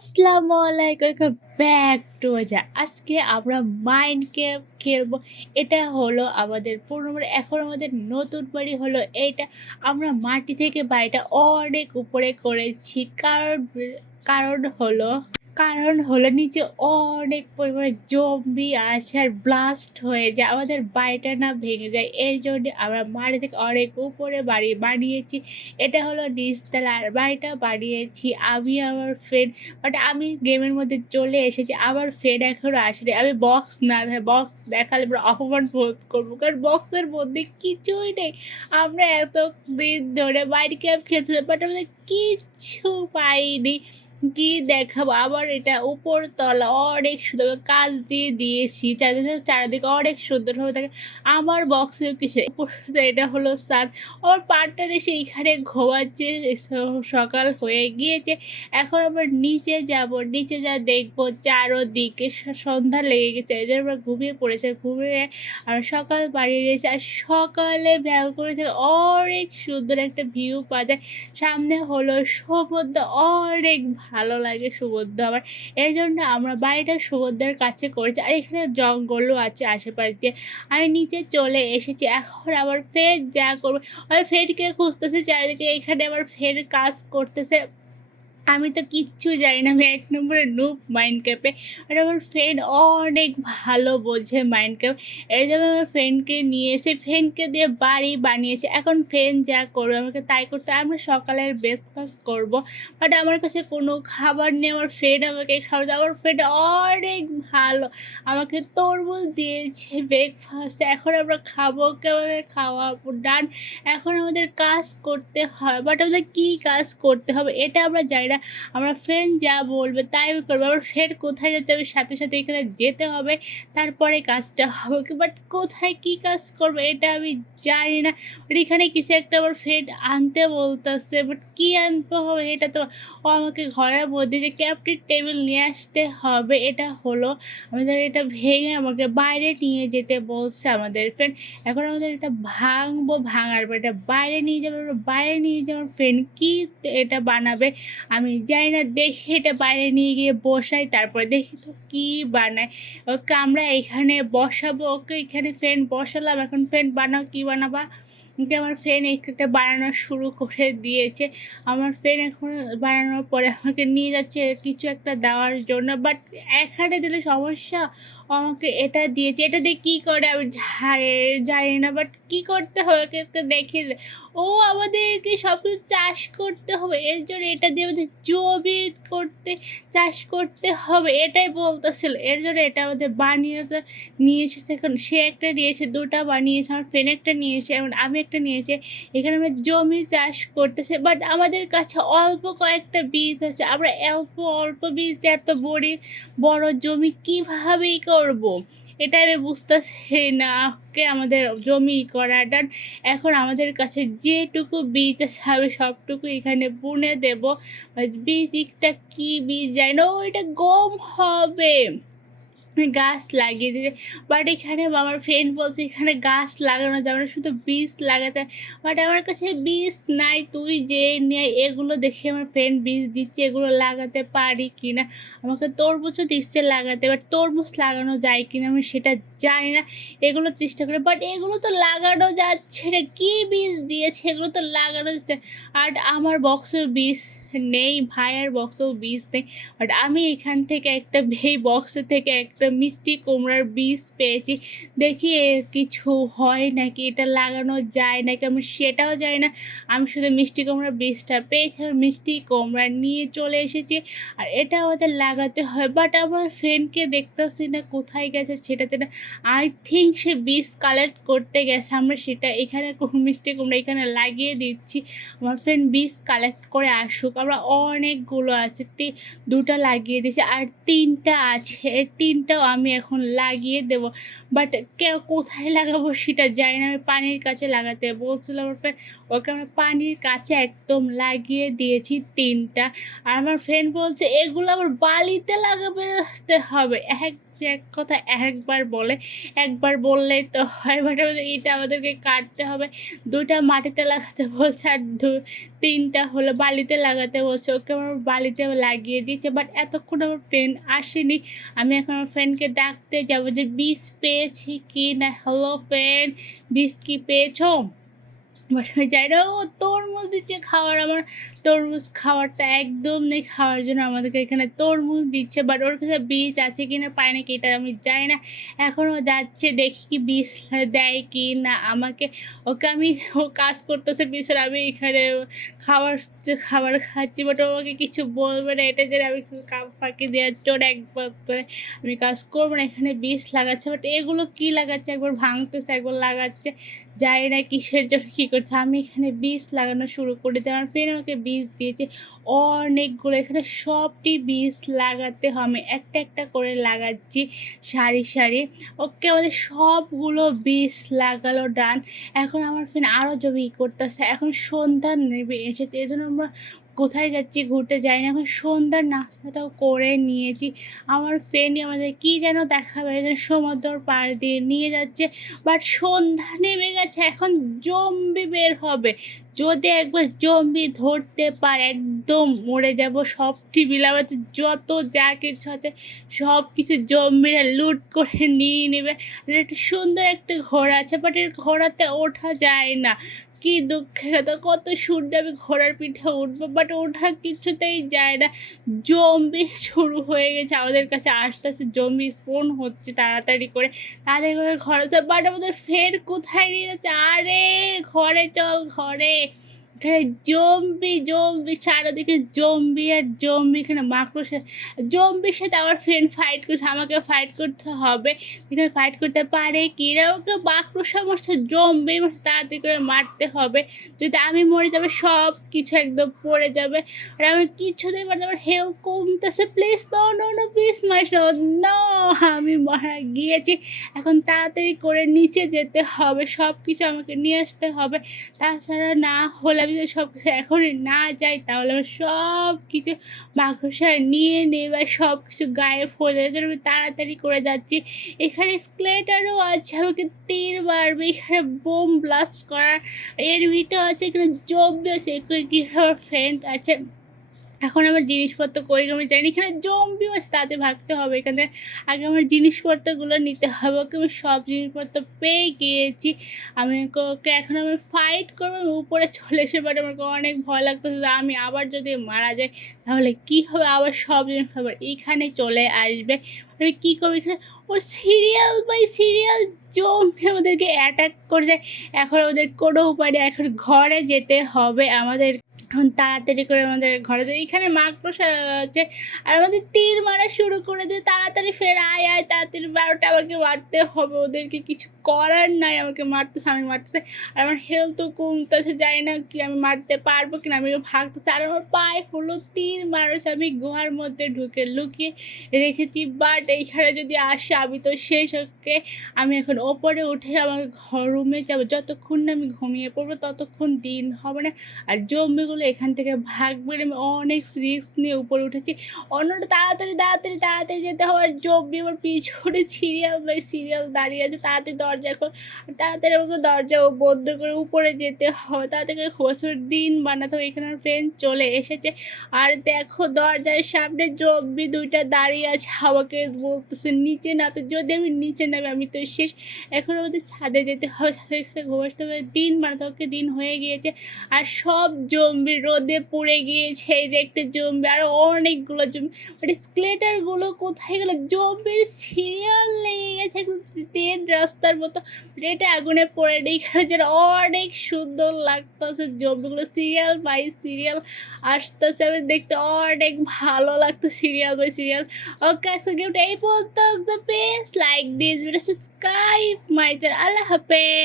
আসসালামু আলাইকুম, welcome back to মজা। আজকে আমরা মাইন্ড গেম খেলবো। এটা হলো আমাদের পুরনো বাড়ি, এখন আমাদের নতুন বাড়ি হলো এইটা। আমরা মাটি থেকে বাড়িটা অনেক উপরে করেছি, কারণ হলো নিচে অনেক পরিমাণে জম্বি আছে আর ব্লাস্ট হয়ে যায়, আমাদের বাড়িটা না ভেঙে যায়। এর জন্য আমরা মাটি থেকে অনেক উপরে বাড়ি বানিয়েছি। এটা হলো নিচতলার বাড়িটা বানিয়েছি আমি আমার ফ্রেন্ড। বাট আমি গেমের মধ্যে চলে এসেছি, আমার ফ্রেন্ড এখনও আসেনি। আমি বক্স দেখালে পুরো অপমান বোধ করবো, কারণ বক্সের মধ্যে কিছুই নেই। আমরা এত দিন ধরে মাইন্ড ক্যাম্প খেলছিলাম, বাট আমাদের কিচ্ছু পাইনি। কি দেখাবো, আবার এটা উপর তলা অনেক সুন্দর কাজ দিয়ে দিয়েছি, চারিদিকে অনেক সুন্দরভাবে থাকে। আমার বক্সেও কিছু উপর এটা হলো সাদ। আমার পার্টনার এসে এইখানে ঘুমাচ্ছে, সকাল হয়ে গিয়েছে। এখন আমরা নিচে যাব, নিচে যা দেখবো চারোদিকে সন্ধ্যা লেগে গেছে, এই জন্য আমরা ঘুমিয়ে পড়েছে। ঘুমিয়ে আর সকাল বাড়িয়ে রয়েছে, আর সকালে ব্যালকনি থেকে অনেক সুন্দর একটা ভিউ পাওয়া যায়। সামনে হলো সমুদ্র, অনেক ভালো লাগে সমুদ্র আমার। এই জন্য আমরা বাড়িটা সমুদ্রের কাছে করেছি, আর এখানে জঙ্গলও আছে আশেপাশ দিয়ে। আমি নিচে চলে এসেছি, এখন আমার ফ্রেন্ড যা করবো, আমি ফ্রেন্ডকে খুঁজতেছি চারিদিকে। এখানে আমার ফ্রেন্ড কাজ করতেছে, আমি তো কিচ্ছু জানি না, আমি এক নম্বরে নুব মাইন্ড ক্যাপে। আর আমার ফ্রেন্ড অনেক ভালো বোঝে মাইন্ড ক্যাপ। এই জন্য আমার ফ্রেন্ডকে নিয়ে এসে ফ্রেন্ডকে দিয়ে বাড়ি বানিয়েছে। এখন ফ্রেন্ড যা করবে আমাকে তাই করতে। আমরা সকালের ব্রেকফাস্ট করব, বাট আমার কাছে কোনো খাবার নেই। আমার ফ্রেন্ড আমাকে খাবার দেয়, আমার ফ্রেন্ড অনেক ভালো, আমাকে তরমুজ দিয়েছে ব্রেকফাস্টে। এখন আমরা খাবো, আমাদের খাওয়া ডান। এখন আমাদের কাজ করতে হয়, বাট আমাদের কী কাজ করতে হবে এটা আমরা জানি না। আমার ফ্রেন্ড যা বলবে তাই আমি করবো। আমার ফ্রেন্ড কোথায় যাচ্ছে, আমি সাথে সাথে এখানে যেতে হবে, তারপরে কাজটা হবে। বাট কোথায় কী কাজ করবো এটা আমি জানি না। বাট এখানে কিছু একটা আমার ফ্রেন্ড আনতে বলতেছে, বাট কী আনতে হবে এটা তো। ও আমাকে ঘরের মধ্যে যে ক্যাপ্টেন টেবিল নিয়ে আসতে হবে, এটা হলো আমাদের এটা ভেঙে আমাকে বাইরে নিয়ে যেতে বলছে আমাদের ফ্রেন্ড। এখন আমাদের এটা ভাঙবো, ভাঙার পর এটা বাইরে নিয়ে যাবো। বাইরে নিয়ে যাওয়ার ফ্রেন্ড কী এটা বানাবে আমি জানি না। দেখি এটা বাইরে নিয়ে গিয়ে বসাই, তারপরে দেখি তো কী বানায়। ওকে আমরা এখানে বসাবো, ওকে এখানে ফ্রেন্ড বসালাম। এখন ফ্রেন্ড বানাও, কী বানাবা? ওকে আমার ফ্রেন্ড একটা বানানো শুরু করে দিয়েছে। আমার ফ্রেন্ড এখন বানানোর পরে আমাকে নিয়ে যাচ্ছে কিছু একটা দেওয়ার জন্য, বাট এখানে দিলে সমস্যা। ও আমাকে এটা দিয়েছে, এটা দিয়ে কী করে আমি জানি না, বাট কী করতে হবে ওকে তো দেখে। ও আমাদেরকে সব কিছু চাষ করতে হবে, এর জন্য এটা দিয়ে আমাদের জমি করতে চাষ করতে হবে এটাই বলতেছিল। এর জন্য এটা আমাদের বানিয়ে তো নিয়ে এসেছে। এখন সে একটা নিয়েছে, দুটা বানিয়েছে, আমার ফ্রেন্ড একটা নিয়েছে, এবং আমি একটা নিয়েছি। এখানে আমরা জমি চাষ করতেছে, বাট আমাদের কাছে অল্প কয়েকটা বীজ আছে। আমরা অল্প অল্প বীজ দিয়ে এত বড় জমি কীভাবেই করব, এটা আমি বুঝতেছি না। আমাদের জমি করাটা, এখন আমাদের কাছে যেটুকু বীজ আছে আমি সবটুকু এখানে বুনে দেব। বীজটা কী বীজ জানি না, ওইটা গম হবে। গাছ লাগিয়ে দিতে, বাট এখানে আমার ফ্রেন্ড বলছে এখানে গাছ লাগানো যাবে না, শুধু বীজ লাগাতে। বাট আমার কাছে বীজ নাই, তুই যে নিয়ে এগুলো দেখে আমার ফ্রেন্ড বীজ দিচ্ছে, এগুলো লাগাতে পারি কি না। আমাকে তরমুজও দিচ্ছে লাগাতে, বাট তরমুজ লাগানো যায় কি না আমি সেটা জানি না। এগুলো চেষ্টা করে, বাট এগুলো তো লাগানো যাচ্ছে না। কী বীজ দিয়েছে, এগুলো তো লাগানো যাচ্ছে। আর আমার বক্সেও বীজ নেই, ভাইয়ের বক্সেও বীজ নেই। বাট আমি এখান থেকে একটা এই বক্সের থেকে একটা মিষ্টি কুমড়ার বীজ পেয়েছি। দেখি কিছু হয় নাকি, এটা লাগানো যায় নাকি আমি সেটাও জানি না। আমি শুধু মিষ্টি কুমড়ার বীজটা পেয়েছি, আর মিষ্টি কুমড়া নিয়ে চলে এসেছি, আর এটা আমাদের লাগাতে হয়। বাট আমার ফ্রেন্ডকে দেখতেছি না, কোথায় গেছে সেটা যেটা। আই থিঙ্ক সে বীজ কালেক্ট করতে গেছে, আমরা সেটা এখানে মিষ্টি কুমড়া এখানে লাগিয়ে দিচ্ছি। আমার ফ্রেন্ড বীজ কালেক্ট করে আসুক। আমরা অনেকগুলো আছে, দুটো লাগিয়ে দিয়েছি, আর তিনটা আছে, এই তিনটাও আমি এখন লাগিয়ে দেব। বাট কোথায় লাগাবো সেটা জানি না। আমি পানির কাছে লাগাতে বলছিলাম আমার ফ্রেন্ড, ওকে আমরা পানির কাছে একদম লাগিয়ে দিয়েছি তিনটা। আর আমার ফ্রেন্ড বলছে এগুলো আবার বালিতে লাগাতে হবে। আপনি এক কথা একবার বলে, একবার বললেই তো হয়। বাট আমাদের এটা আমাদেরকে কাটতে হবে। ২ টা মাটিতে লাগাতে বলছে আর ৩ টা হলো বালিতে লাগাতে বলছে। ওকে আমার বালিতে লাগিয়ে দিয়েছে। বাট এতক্ষণ আমার ফ্রেন্ড আসেনি। আমি এখন আমার ফ্রেন্ডকে ডাকতে যাবো যে, "বীজ পেয়েছি কি না? হ্যালো ফ্রেন্ড, বীজ কি পেয়েছো?" বাট আমি জানি না ও তরমুজ দিচ্ছে খাওয়ার। আমার তরমুজ খাওয়ারটা একদম নেই। খাওয়ার জন্য আমাদেরকে এখানে তরমুজ দিচ্ছে। বাট ওর কাছে বীজ আছে কি না পায় নাকি এটা আমি জানি না। এখনও যাচ্ছে দেখি কি বীজ দেয় কি না আমাকে। ওকে আমি ও কাজ করতেছে পিছনে আমি এখানে খাবার খাচ্ছি। বাট ও আমাকে কিছু বলবে না। এটা জেনে আমি ফাঁকি দেওয়ার জন্য একবার করে আমি কাজ করবো না। এখানে বীজ লাগাচ্ছে। বাট এগুলো কি লাগাচ্ছে? একবার ভাঙতেছে, একবার লাগাচ্ছে। জানি না কিসের জন্য কী করছে। আমি এখানে বীজ লাগানো শুরু করে দিই। আমার ফ্রেন্ড আমাকে বীজ দিয়েছে অনেকগুলো। এখানে সবটি বীজ লাগাতে হয়। আমি একটা, একটা করে লাগাচ্ছি সারি, সারি। ওকে আমাদের সবগুলো বীজ লাগানো ডান। এখন আমার ফ্রেন্ড আরও জমি করতেছে। এখন সন্ধ্যা নেমে এসেছে। এজন্য আমরা কোথায় যাচ্ছি ঘুরতে যাই না। এখন সন্ধ্যার নাস্তাটাও করে নিয়েছি। আমার ফ্রেন্ডই আমাদের কী যেন দেখাবে যেন সমুদ্র পাড় দিয়ে নিয়ে যাচ্ছে। বাট সন্ধ্যা নেমে গেছে, এখন জম্বি বের হবে। যদি একবার জম্বি ধরতে পারে একদম মরে যাব। সব বিলাবাতে যত যা কিছু আছে সব কিছু জম্বিরা লুট করে নিয়ে নেবে। আর একটা সুন্দর একটা ঘোড়া আছে, বাট এর ঘোড়াতে ওঠা যায় না। কি দুঃখের কথা, কত সুন্দর আমি ঘোড়ার পিঠে উঠবো, বাট ওঠা কিছুতেই যায় না। জম্বি শুরু হয়ে গেছে আমাদের কাছে আস্তে আস্তে জম্বি স্পন হচ্ছে তাড়াতাড়ি করে। তাদের করে ঘরে তো, বাট আমাদের ফের কোথায় নিয়ে যাচ্ছে? আরে ঘরে চল, ঘরে। এখানে জম্বি চারদিকে জম্বি আর জম্বি। এখানে মাকড়সা জম্বির সাথে আমার ফ্রেন্ড ফাইট করছে। আমাকে ফাইট করতে হবে। এখানে ফাইট করতে পারে কি না? ওকে মাকড়সা মারছে, জম্বি মারছে, তাড়াতাড়ি করে মারতে হবে। যদি আমি মরে যাবে সব কিছু একদম পড়ে যাবে। আর আমি কিছুতেই পারছি আমার হেলথ কমতেছে। Please no no no, please মারিস না। নো, আমি মারা গিয়েছি। এখন তাড়াতাড়ি করে নিচে যেতে হবে। সব কিছু আমাকে নিয়ে আসতে হবে। তাছাড়া না হলে আমি যদি সব কিছু এখনই না যাই তাহলে আমার সব কিছু মাকড়সা নিয়ে নেবে, সব কিছু গায়েব হয়ে যাবে। এজন্য আমি তাড়াতাড়ি করে যাচ্ছি। এখানে স্কেলেটনও আছে, আমাকে তীর মারবে। এখানে বোম ব্লাস্ট করার এর ভিতরে আছে। এখানে জম্বি আছে, এখানে কি আমার ফ্রেন্ড আছে। এখন আমার জিনিসপত্র কই আমি জানি না। এখানে জম্বিও আছে, তাতে ভাগতে হবে। এখানে আগে আমার জিনিসপত্রগুলো নিতে হবে। ওকে আমি সব জিনিসপত্র পেয়ে গিয়েছি। আমি ওকে এখন আমি ফাইট করবো। আমি উপরে চলে এসে বাট আমাকে অনেক ভয় লাগতেছে যে আমি আবার যদি মারা যাই তাহলে কী হবে? আবার সব জিনিস আবার এইখানে চলে আসবে। আমি কী করবো এখানে? ও সিরিয়াল বাই সিরিয়াল জম্বি আমাদেরকে অ্যাটাক করছে। এখন ওদের কোনো উপায় নেই। এখন ঘরে যেতে হবে আমাদের। এখন তাড়াতাড়ি করে আমাদের ঘরে এইখানে মাকড়সা আছে আর আমাদের তীর মারা শুরু করে দিয়ে তাড়াতাড়ি ফের আয় আয় তাড়াতাড়ি ১২টা আমাকে মারতে হবে। ওদেরকে কিছু করার নাই, আমাকে মারতেছে, আমি মারতেছে। আর আমার হেলথও কমতেছে, জানি না কি আমি মারতে পারবো কিনা। আমি ভাগতেছি আর আমার পায়ে হলো তীর মারছে। আমি গুহার মধ্যে ঢুকে লুকিয়ে রেখেছি। বাট এইখানে যদি আসে আমি তো শেষ। ওকে আমি এখন ওপরে উঠে আমার রুমে যাবো। যতক্ষণ না আমি ঘুমিয়ে পড়বো ততক্ষণ দিন হবে না। আর জম্বিগুলো এখান থেকে ভাগবে না। আমি অনেক রিস্ক নিয়ে উপরে উঠেছি। অন্যটা তাড়াতাড়ি যেতে হবে। আর জম্বি আমার পিছনে সিরিয়াল বাই সিরিয়াল দাঁড়িয়ে আছে। তাড়াতাড়ি দরজা খোল, তাড়াতাড়ি আমাকে দরজা বন্ধ করে উপরে যেতে হবে। তাড়াতাড়ি করে খোঁজ দিন বানাতে হবে। এখানে আমার ফ্রেন্ড চলে এসেছে। আর দেখো দরজার সামনে জম্বি ২টা দাঁড়িয়ে আছে, আমাকে বলতেছে নিচে নামতে। যদি আমি নিচে নামি আমি তো শেষ। এখন আমাদের ছাদে যেতে হবে, ছাদে এখানে ঘুমাতে হবে, দিন বানাতে হবে। দিন হয়ে গিয়েছে আর সব জম্বি রোদে পুড়ে গিয়েছে। এই যে একটা জম্বি, আরও অনেকগুলো জম্বি। বাট স্কেলেটনগুলো কোথায় গেল? জম্বির সিরিয়াল লেগে গেছে একদম ট্রেন রাস্তার মতো। এটা আগুনে পড়ে নেই, এখানে যেন অনেক সুন্দর লাগতেছে। জম্বিগুলো সিরিয়াল বাই সিরিয়াল আসতেছে, আমি দেখতে অনেক ভালো লাগতো সিরিয়াল বাই সিরিয়াল। ওকে আজকে গেমটা এই পর্যন্ত। Please like this video, subscribe my channel. আল্লাহ হাফেজ।